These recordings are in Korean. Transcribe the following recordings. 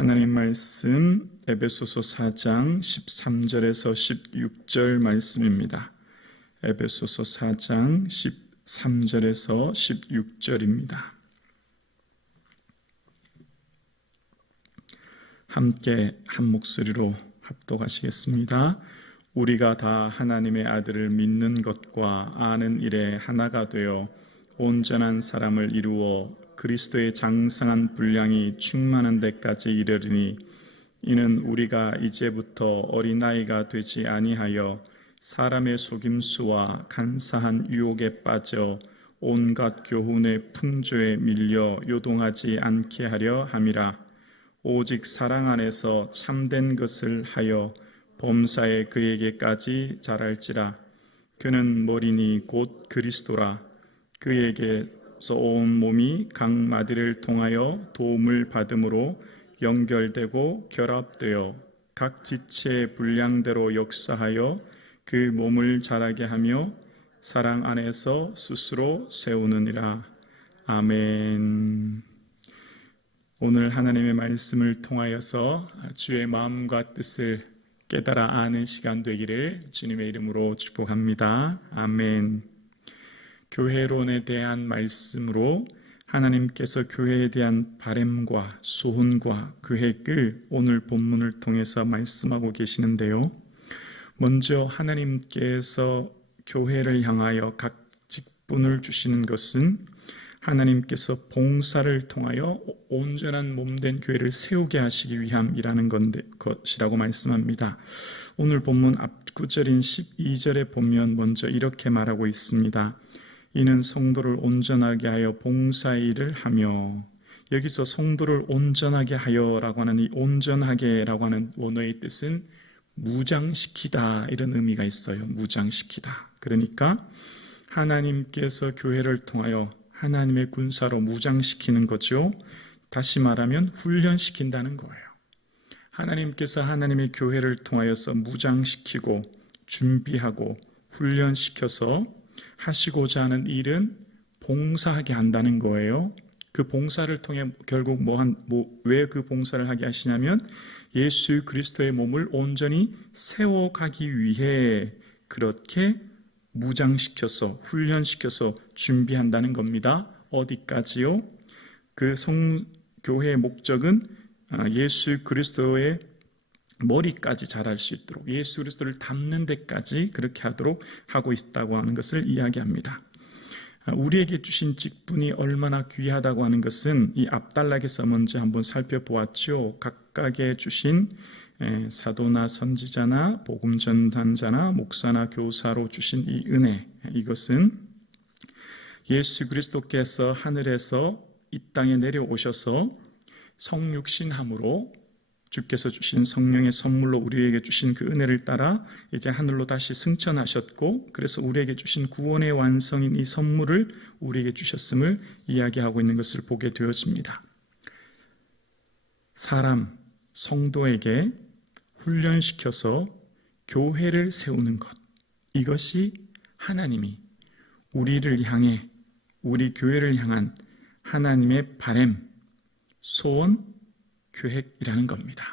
하나님 말씀 에베소서 4장 13절에서 16절 말씀입니다. 에베소서 4장 13절에서 16절입니다. 함께 한 목소리로 합독하시겠습니다. 우리가 다 하나님의 아들을 믿는 것과 아는 일에 하나가 되어 온전한 사람을 이루어 그리스도의 장성한 분량이 충만한 데까지 이르리니 이는 우리가 이제부터 어린아이가 되지 아니하여 사람의 속임수와 간사한 유혹에 빠져 온갖 교훈의 풍조에 밀려 요동하지 않게 하려 함이라. 오직 사랑 안에서 참된 것을 하여 범사에 그에게까지 자랄지라. 그는 머리니 곧 그리스도라. 그에게서 온 몸이 각 마디를 통하여 도움을 받음으로 연결되고 결합되어 각 지체의 분량대로 역사하여 그 몸을 자라게 하며 사랑 안에서 스스로 세우느니라. 아멘. 오늘 하나님의 말씀을 통하여서 주의 마음과 뜻을 깨달아 아는 시간 되기를 주님의 이름으로 축복합니다. 아멘. 교회론에 대한 말씀으로 하나님께서 교회에 대한 바램과 소원과 계획을 오늘 본문을 통해서 말씀하고 계시는데요. 먼저 하나님께서 교회를 향하여 각 직분을 주시는 것은 하나님께서 봉사를 통하여 온전한 몸된 교회를 세우게 하시기 위함이라는 것이라고 말씀합니다. 오늘 본문 앞구절인 12절에 보면 먼저 이렇게 말하고 있습니다. 이는 성도를 온전하게 하여 봉사의 일을 하며, 여기서 성도를 온전하게 하여라고 하는 이 온전하게라고 하는 원어의 뜻은 무장시키다, 이런 의미가 있어요. 무장시키다. 그러니까 하나님께서 교회를 통하여 하나님의 군사로 무장시키는 거죠. 다시 말하면 훈련시킨다는 거예요. 하나님께서 하나님의 교회를 통하여서 무장시키고 준비하고 훈련시켜서 하시고자 하는 일은 봉사하게 한다는 거예요. 그 봉사를 통해 결국 왜 그 봉사를 하게 하시냐면 예수 그리스도의 몸을 온전히 세워가기 위해 그렇게 무장시켜서 훈련시켜서 준비한다는 겁니다. 어디까지요? 그 교회의 목적은 예수 그리스도의 머리까지 자랄 수 있도록, 예수 그리스도를 닮는 데까지 그렇게 하도록 하고 있다고 하는 것을 이야기합니다. 우리에게 주신 직분이 얼마나 귀하다고 하는 것은 이 앞단락에서 먼저 한번 살펴보았죠. 각각의 주신 사도나 선지자나 복음 전단자나 목사나 교사로 주신 이 은혜, 이것은 예수 그리스도께서 하늘에서 이 땅에 내려오셔서 성육신함으로 주께서 주신 성령의 선물로 우리에게 주신 그 은혜를 따라 이제 하늘로 다시 승천하셨고, 그래서 우리에게 주신 구원의 완성인 이 선물을 우리에게 주셨음을 이야기하고 있는 것을 보게 되어집니다. 사람, 성도에게 훈련시켜서 교회를 세우는 것, 이것이 하나님이 우리를 향해, 우리 교회를 향한 하나님의 바램, 소원, 계획이라는 겁니다.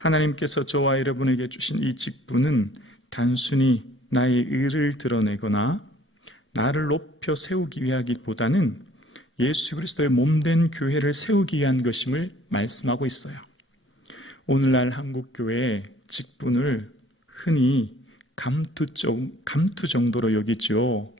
하나님께서 저와 여러분에게 주신 이 직분은 단순히 나의 의를 드러내거나 나를 높여 세우기 위하기보다는 예수 그리스도의 몸된 교회를 세우기 위한 것임을 말씀하고 있어요. 오늘날 한국교회의 직분을 흔히 감투 정도로 여기죠.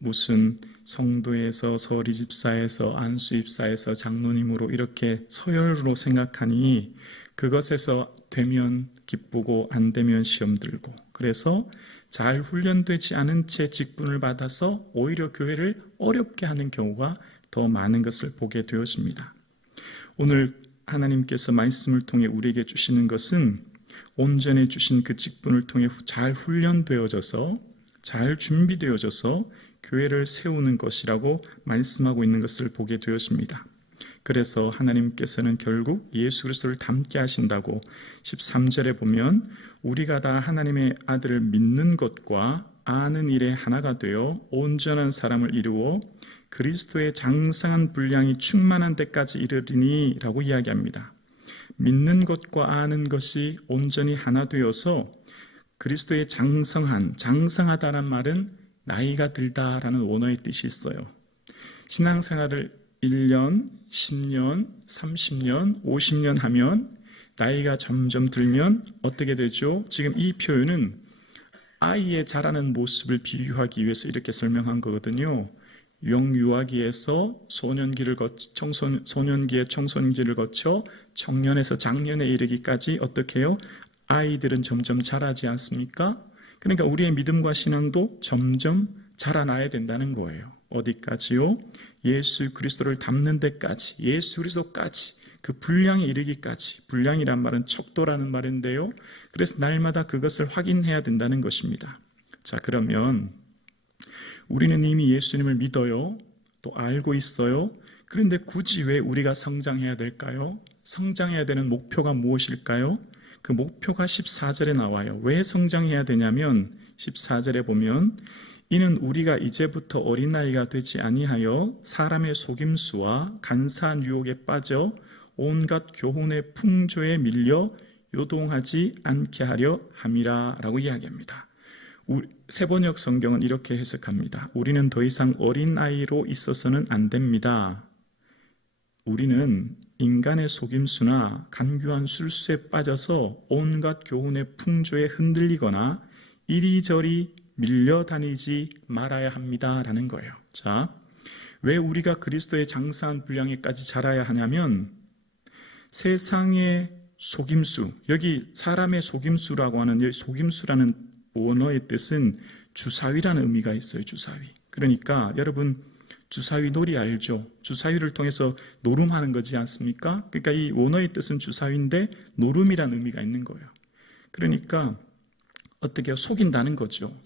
무슨 성도에서 서리집사에서 안수입사에서 장로님으로 이렇게 서열로 생각하니 그것에서 되면 기쁘고 안 되면 시험 들고, 그래서 잘 훈련되지 않은 채 직분을 받아서 오히려 교회를 어렵게 하는 경우가 더 많은 것을 보게 되어집니다. 오늘 하나님께서 말씀을 통해 우리에게 주시는 것은 온전히 주신 그 직분을 통해 잘 훈련되어져서 잘 준비되어져서 교회를 세우는 것이라고 말씀하고 있는 것을 보게 되었습니다. 그래서 하나님께서는 결국 예수 그리스도를 닮게 하신다고 13절에 보면 우리가 다 하나님의 아들을 믿는 것과 아는 일에 하나가 되어 온전한 사람을 이루어 그리스도의 장성한 분량이 충만한 데까지 이르리니 라고 이야기합니다. 믿는 것과 아는 것이 온전히 하나 되어서 그리스도의 장성하다는 말은 나이가 들다라는 원어의 뜻이 있어요. 신앙생활을 1년, 10년, 30년, 50년 하면 나이가 점점 들면 어떻게 되죠? 지금 이 표현은 아이의 자라는 모습을 비유하기 위해서 이렇게 설명한 거거든요. 영유아기에서 소년기의 청소년기를 거쳐 청년에서 장년에 이르기까지 어떻게 해요? 아이들은 점점 자라지 않습니까? 그러니까 우리의 믿음과 신앙도 점점 자라나야 된다는 거예요. 어디까지요? 예수 그리스도를 닮는 데까지, 예수 그리스도까지, 그 분량에 이르기까지. 분량이란 말은 척도라는 말인데요. 그래서 날마다 그것을 확인해야 된다는 것입니다. 자, 그러면 우리는 이미 예수님을 믿어요. 또 알고 있어요. 그런데 굳이 왜 우리가 성장해야 될까요? 성장해야 되는 목표가 무엇일까요? 그 목표가 14절에 나와요. 왜 성장해야 되냐면 14절에 보면 이는 우리가 이제부터 어린아이가 되지 아니하여 사람의 속임수와 간사한 유혹에 빠져 온갖 교훈의 풍조에 밀려 요동하지 않게 하려 함이라 라고 이야기합니다. 세번역 성경은 이렇게 해석합니다. 우리는 더 이상 어린아이로 있어서는 안 됩니다. 우리는 인간의 속임수나 간교한 술수에 빠져서 온갖 교훈의 풍조에 흔들리거나 이리저리 밀려다니지 말아야 합니다 라는 거예요. 자, 왜 우리가 그리스도의 장사한 분량에까지 자라야 하냐면 세상의 속임수, 여기 사람의 속임수라고 하는 이 속임수라는 원어의 뜻은 주사위라는 의미가 있어요. 주사위. 그러니까 여러분 주사위 놀이 알죠? 주사위를 통해서 노름하는 거지 않습니까? 그러니까 이 원어의 뜻은 주사위인데 노름이라는 의미가 있는 거예요. 그러니까 어떻게 속인다는 거죠.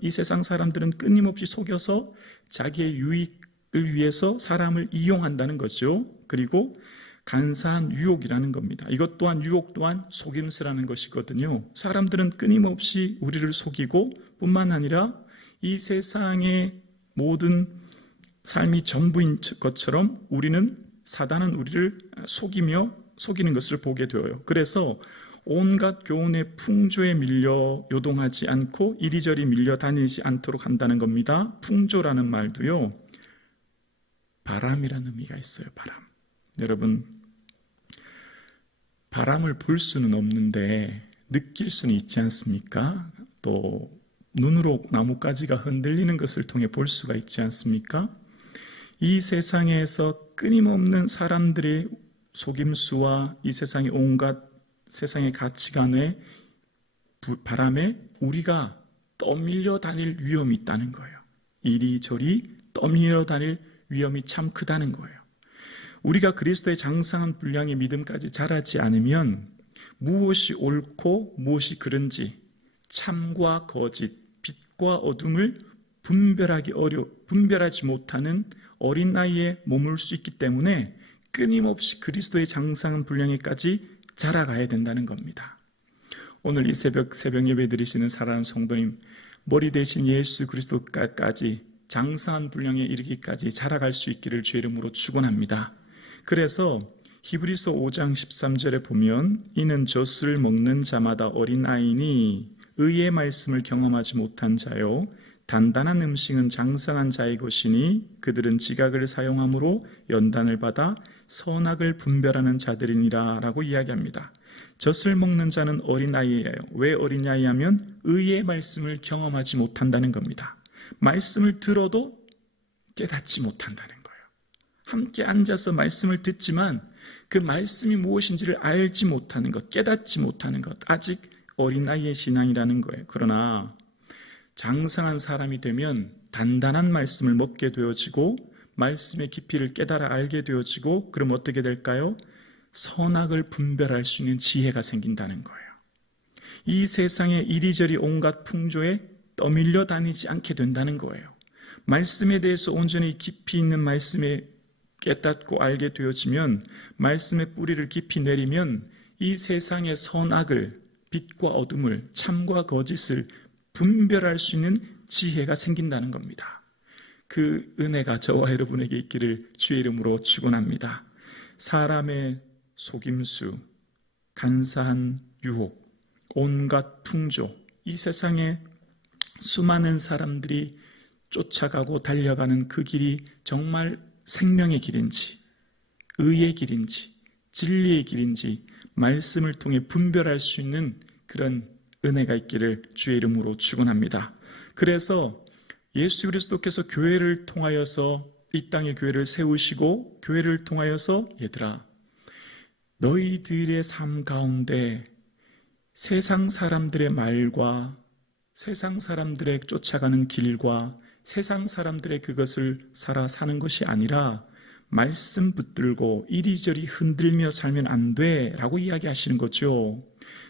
이 세상 사람들은 끊임없이 속여서 자기의 유익을 위해서 사람을 이용한다는 거죠. 그리고 간사한 유혹이라는 겁니다. 이것 또한 유혹 또한 속임수라는 것이거든요. 사람들은 끊임없이 우리를 속이고 뿐만 아니라 이 세상의 모든 삶이 전부인 것처럼 사단은 우리를 속이는 것을 보게 되어요. 그래서 온갖 교훈의 풍조에 밀려 요동하지 않고 이리저리 밀려다니지 않도록 한다는 겁니다. 풍조라는 말도요, 바람이라는 의미가 있어요. 바람. 여러분, 바람을 볼 수는 없는데 느낄 수는 있지 않습니까? 또 눈으로 나뭇가지가 흔들리는 것을 통해 볼 수가 있지 않습니까? 이 세상에서 끊임없는 사람들의 속임수와 이 세상의 온갖 세상의 가치관의 바람에 우리가 떠밀려 다닐 위험이 있다는 거예요. 이리저리 떠밀려 다닐 위험이 참 크다는 거예요. 우리가 그리스도의 장성한 분량의 믿음까지 자라지 않으면 무엇이 옳고 무엇이 그른지, 참과 거짓, 빛과 어둠을 분별하지 못하는 어린 나이에 머물 수 있기 때문에 끊임없이 그리스도의 장성한 분량에까지 자라가야 된다는 겁니다. 오늘 이 새벽 예배 드리시는 사랑하는 성도님, 머리 대신 예수 그리스도까지 장성한 분량에 이르기까지 자라갈 수 있기를 주의 이름으로 축원합니다. 그래서 히브리서 5장 13절에 보면 이는 젖을 먹는 자마다 어린아이니 의의 말씀을 경험하지 못한 자요 단단한 음식은 장성한 자의 것이니 그들은 지각을 사용함으로 연단을 받아 선악을 분별하는 자들이니라 라고 이야기합니다. 젖을 먹는 자는 어린아이예요. 왜 어린아이 하면 의의 말씀을 경험하지 못한다는 겁니다. 말씀을 들어도 깨닫지 못한다는 거예요. 함께 앉아서 말씀을 듣지만 그 말씀이 무엇인지를 알지 못하는 것, 깨닫지 못하는 것, 아직 어린아이의 신앙이라는 거예요. 그러나 장성한 사람이 되면 단단한 말씀을 먹게 되어지고 말씀의 깊이를 깨달아 알게 되어지고 그럼 어떻게 될까요? 선악을 분별할 수 있는 지혜가 생긴다는 거예요. 이 세상의 이리저리 온갖 풍조에 떠밀려 다니지 않게 된다는 거예요. 말씀에 대해서 온전히 깊이 있는 말씀에 깨닫고 알게 되어지면 말씀의 뿌리를 깊이 내리면 이 세상의 선악을, 빛과 어둠을, 참과 거짓을 분별할 수 있는 지혜가 생긴다는 겁니다. 그 은혜가 저와 여러분에게 있기를 주의 이름으로 축원합니다. 사람의 속임수, 간사한 유혹, 온갖 풍조, 이 세상에 수많은 사람들이 쫓아가고 달려가는 그 길이 정말 생명의 길인지, 의의 길인지, 진리의 길인지 말씀을 통해 분별할 수 있는 그런 은혜가 있기를 주의 이름으로 축원합니다. 그래서 예수 그리스도께서 교회를 통하여서 이 땅에 교회를 세우시고 교회를 통하여서 얘들아, 너희들의 삶 가운데 세상 사람들의 말과 세상 사람들의 쫓아가는 길과 세상 사람들의 그것을 살아 사는 것이 아니라 말씀 붙들고 이리저리 흔들며 살면 안 돼 라고 이야기하시는 거죠.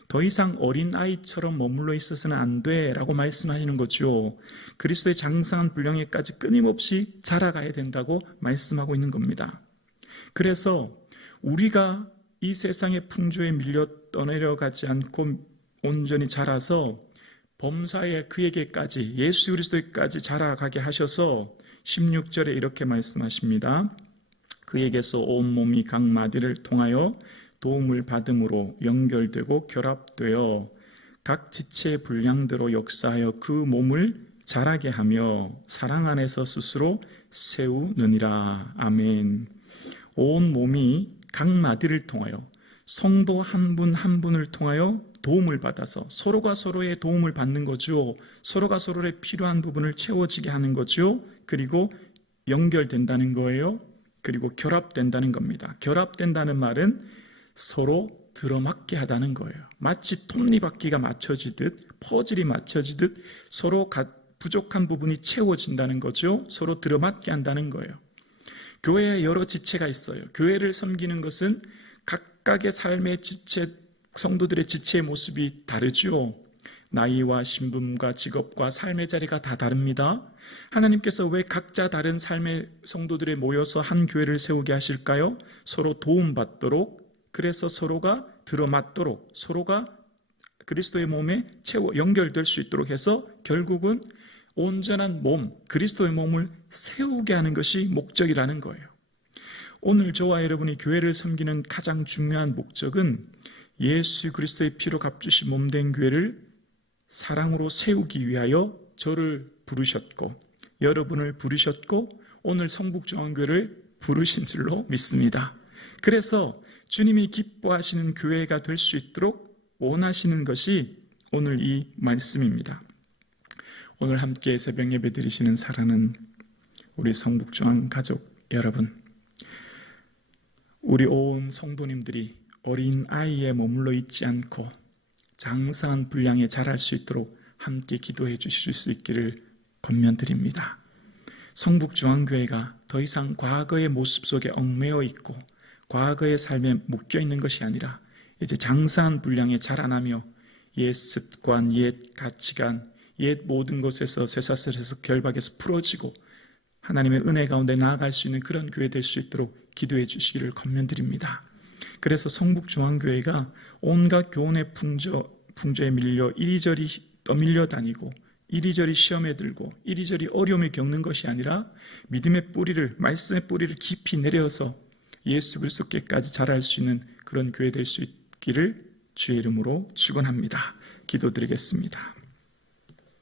더 이상 어린아이처럼 머물러 있어서는 안 돼 라고 말씀하시는 거죠. 그리스도의 장성한 분량에까지 끊임없이 자라가야 된다고 말씀하고 있는 겁니다. 그래서 우리가 이 세상의 풍조에 밀려 떠내려가지 않고 온전히 자라서 범사에 그에게까지 예수 그리스도에까지 자라가게 하셔서 16절에 이렇게 말씀하십니다. 그에게서 온 몸이 각 마디를 통하여 도움을 받음으로 연결되고 결합되어 각 지체의 분량대로 역사하여 그 몸을 자라게 하며 사랑 안에서 스스로 세우느니라. 아멘. 온 몸이 각 마디를 통하여 성도 한 분 한 분을 통하여 도움을 받아서 서로가 서로의 도움을 받는 거죠. 서로가 서로의 필요한 부분을 채워지게 하는 거죠. 그리고 연결된다는 거예요. 그리고 결합된다는 겁니다. 결합된다는 말은 서로 들어맞게 하다는 거예요. 마치 톱니바퀴가 맞춰지듯 퍼즐이 맞춰지듯 서로 부족한 부분이 채워진다는 거죠. 서로 들어맞게 한다는 거예요. 교회에 여러 지체가 있어요. 교회를 섬기는 것은 각각의 삶의 지체, 성도들의 지체의 모습이 다르죠. 나이와 신분과 직업과 삶의 자리가 다 다릅니다. 하나님께서 왜 각자 다른 삶의 성도들에 모여서 한 교회를 세우게 하실까요? 서로 도움받도록, 그래서 서로가 들어맞도록, 서로가 그리스도의 몸에 연결될 수 있도록 해서 결국은 온전한 몸, 그리스도의 몸을 세우게 하는 것이 목적이라는 거예요. 오늘 저와 여러분이 교회를 섬기는 가장 중요한 목적은 예수 그리스도의 피로 값주신 몸된 교회를 사랑으로 세우기 위하여 저를 부르셨고 여러분을 부르셨고 오늘 성북중앙교회를 부르신 줄로 믿습니다. 그래서 주님이 기뻐하시는 교회가 될 수 있도록 원하시는 것이 오늘 이 말씀입니다. 오늘 함께 새벽 예배 드리시는 사랑하는 우리 성북중앙 가족 여러분, 우리 온 성도님들이 어린 아이에 머물러 있지 않고 장성한 분량에 자랄 수 있도록 함께 기도해 주실 수 있기를 권면드립니다. 성북중앙교회가 더 이상 과거의 모습 속에 얽매여 있고 과거의 삶에 묶여 있는 것이 아니라 이제 장성한 분량에 자라나며 옛 습관, 옛 가치관, 옛 모든 것에서 쇠사슬에서 결박에서 풀어지고 하나님의 은혜 가운데 나아갈 수 있는 그런 교회 될 수 있도록 기도해 주시기를 권면드립니다. 그래서 성북중앙교회가 온갖 교훈의 풍조에 밀려 이리저리 떠밀려 다니고 이리저리 시험에 들고 이리저리 어려움을 겪는 것이 아니라 믿음의 뿌리를, 말씀의 뿌리를 깊이 내려서 예수 그리스도께까지 자랄 수 있는 그런 교회 될 수 있기를 주의 이름으로 축원합니다. 기도드리겠습니다.